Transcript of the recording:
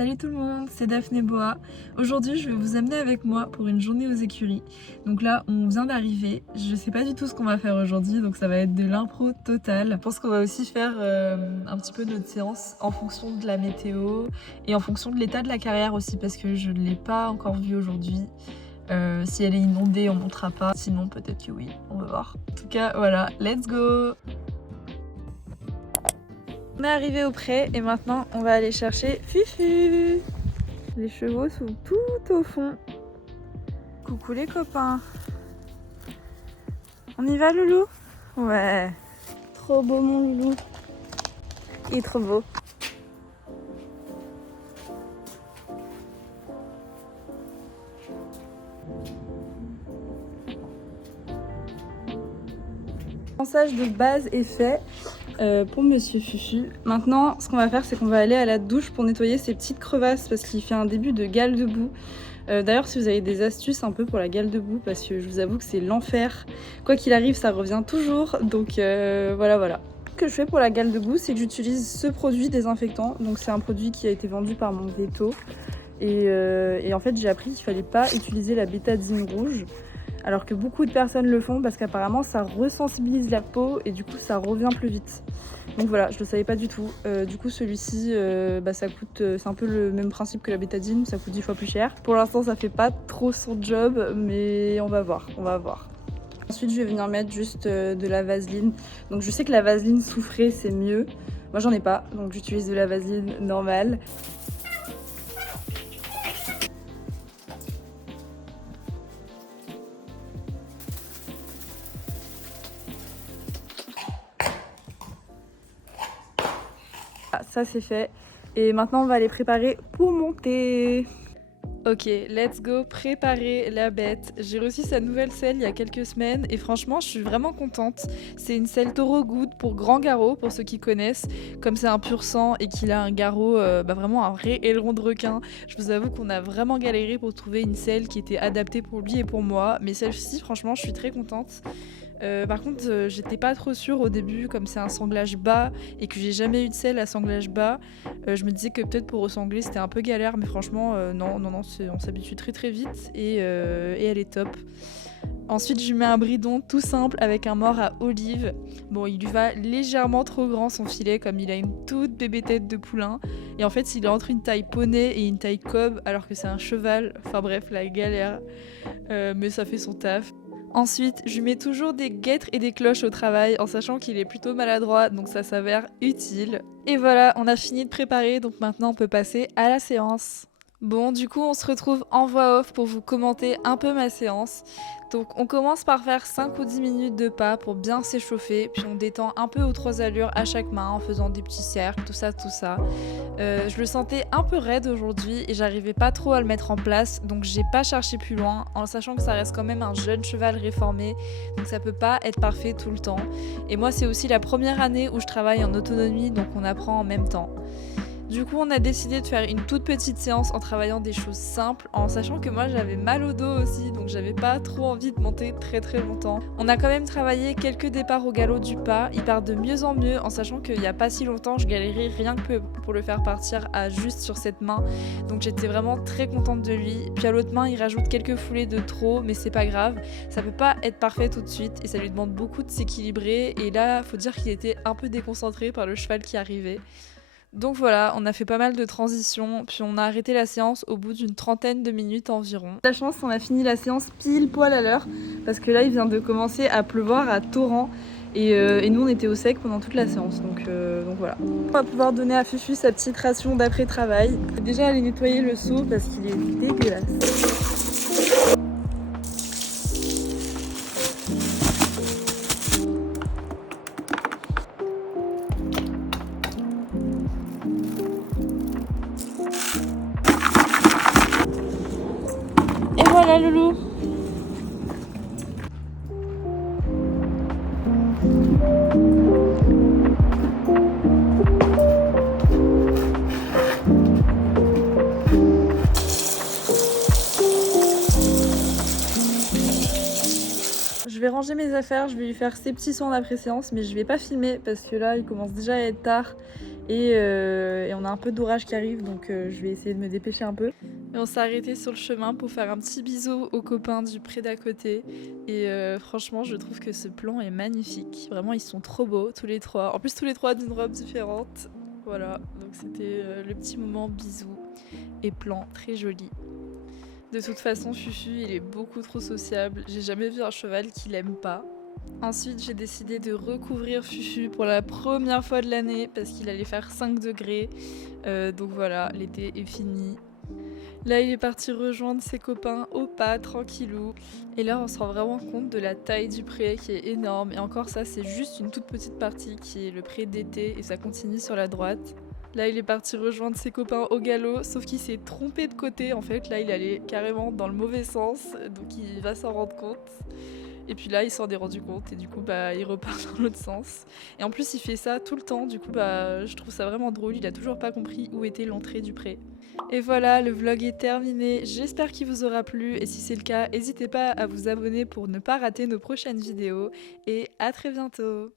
Salut tout le monde, c'est Daphné Boa. Aujourd'hui, je vais vous amener avec moi pour une journée aux écuries. Donc là, on vient d'arriver. Je sais pas du tout ce qu'on va faire aujourd'hui, donc ça va être de l'impro totale. Je pense qu'on va aussi faire un petit peu notre séance en fonction de la météo et en fonction de l'état de la carrière aussi, parce que je ne l'ai pas encore vue aujourd'hui. Si elle est inondée, on montera pas. Sinon, peut-être que oui, on va voir. En tout cas, voilà, let's go! On est arrivé au pré et maintenant on va aller chercher Fufu. Les chevaux sont tout au fond. Coucou les copains. On y va loulou? Ouais. Trop beau mon loulou. Il est trop beau. Le rinçage de base est fait. Pour Monsieur Fufu. Maintenant, ce qu'on va faire, c'est qu'on va aller à la douche pour nettoyer ces petites crevasses parce qu'il fait un début de gale de boue. D'ailleurs, si vous avez des astuces un peu pour la gale de boue, parce que je vous avoue que c'est l'enfer. Quoi qu'il arrive, ça revient toujours. Donc voilà. Ce que je fais pour la gale de boue, c'est que j'utilise ce produit désinfectant. Donc c'est un produit qui a été vendu par mon veto. Et en fait, j'ai appris qu'il fallait pas utiliser la bétadine rouge. Alors que beaucoup de personnes le font parce qu'apparemment ça resensibilise la peau et du coup ça revient plus vite. Donc voilà, je le savais pas du tout. Du coup celui-ci, ça coûte, c'est un peu le même principe que la bétadine, ça coûte 10 fois plus cher. Pour l'instant ça fait pas trop son job, mais on va voir. Ensuite je vais venir mettre juste de la vaseline. Donc je sais que la vaseline soufrée c'est mieux. Moi j'en ai pas, donc j'utilise de la vaseline normale. Ça c'est fait et maintenant on va les préparer pour monter. Ok, let's go préparer la bête. J'ai reçu sa nouvelle selle il y a quelques semaines et franchement je suis vraiment contente. C'est une selle Toro Good pour grand garrot, pour ceux qui connaissent. Comme c'est un pur sang et qu'il a un garrot, vraiment un vrai aileron de requin. Je vous avoue qu'on a vraiment galéré pour trouver une selle qui était adaptée pour lui et pour moi. Mais celle-ci franchement je suis très contente. Par contre, j'étais pas trop sûre au début, comme c'est un sanglage bas et que j'ai jamais eu de selle à sanglage bas. Je me disais que peut-être pour ressangler c'était un peu galère, mais franchement, non, on s'habitue très vite et elle est top. Ensuite, je lui mets un bridon tout simple avec un mort à olive. Bon, il lui va légèrement trop grand son filet, comme il a une toute bébé tête de poulain. Et en fait, il est entre une taille poney et une taille cob, alors que c'est un cheval. Enfin bref, la galère. Mais ça fait son taf. Ensuite, je lui mets toujours des guêtres et des cloches au travail en sachant qu'il est plutôt maladroit, donc ça s'avère utile. Et voilà, on a fini de préparer, donc maintenant on peut passer à la séance. Bon, du coup, on se retrouve en voix off pour vous commenter un peu ma séance. Donc, on commence par faire 5 ou 10 minutes de pas pour bien s'échauffer, puis on détend un peu aux 3 allures à chaque main en faisant des petits cercles, tout ça. Je le sentais un peu raide aujourd'hui et j'arrivais pas trop à le mettre en place, donc j'ai pas cherché plus loin, en sachant que ça reste quand même un jeune cheval réformé, donc ça peut pas être parfait tout le temps. Et moi, c'est aussi la première année où je travaille en autonomie, donc on apprend en même temps. Du coup, on a décidé de faire une toute petite séance en travaillant des choses simples, en sachant que moi j'avais mal au dos aussi, donc j'avais pas trop envie de monter très longtemps. On a quand même travaillé quelques départs au galop du pas, il part de mieux en mieux, en sachant qu'il y a pas si longtemps je galérais rien que pour le faire partir à juste sur cette main, donc j'étais vraiment très contente de lui. Puis à l'autre main, il rajoute quelques foulées de trop, mais c'est pas grave, ça peut pas être parfait tout de suite et ça lui demande beaucoup de s'équilibrer, et là, faut dire qu'il était un peu déconcentré par le cheval qui arrivait. Donc voilà, on a fait pas mal de transitions, puis on a arrêté la séance au bout d'une 30aine de minutes environ. La chance, on a fini la séance pile poil à l'heure, parce que là il vient de commencer à pleuvoir à torrent, et nous on était au sec pendant toute la séance, donc voilà. On va pouvoir donner à Fufu sa petite ration d'après-travail. On va déjà aller nettoyer le seau parce qu'il est dégueulasse. Et voilà loulou. Je vais ranger mes affaires, je vais lui faire ses petits soins d'après séance, mais je vais pas filmer parce que là il commence déjà à être tard Et on a un peu d'orage qui arrive, donc je vais essayer de me dépêcher un peu. Et on s'est arrêté sur le chemin pour faire un petit bisou aux copains du pré d'à côté. Et franchement, je trouve que ce plan est magnifique. Vraiment, ils sont trop beaux, tous les trois. En plus, tous les trois d'une robe différente. Voilà, donc c'était le petit moment bisou et plan très joli. De toute façon, Fufu, il est beaucoup trop sociable. J'ai jamais vu un cheval qui l'aime pas. Ensuite, j'ai décidé de recouvrir Fufu pour la première fois de l'année parce qu'il allait faire 5 degrés. Donc voilà, l'été est fini. Là, il est parti rejoindre ses copains au pas, tranquillou. Et là, on se rend vraiment compte de la taille du pré qui est énorme. Et encore ça, c'est juste une toute petite partie qui est le pré d'été et ça continue sur la droite. Là, il est parti rejoindre ses copains au galop, sauf qu'il s'est trompé de côté. En fait, là, il allait carrément dans le mauvais sens, donc il va s'en rendre compte. Et puis là, il s'en est rendu compte et du coup, il repart dans l'autre sens. Et en plus, il fait ça tout le temps. Du coup, je trouve ça vraiment drôle. Il a toujours pas compris où était l'entrée du pré. Et voilà, le vlog est terminé. J'espère qu'il vous aura plu. Et si c'est le cas, n'hésitez pas à vous abonner pour ne pas rater nos prochaines vidéos. Et à très bientôt.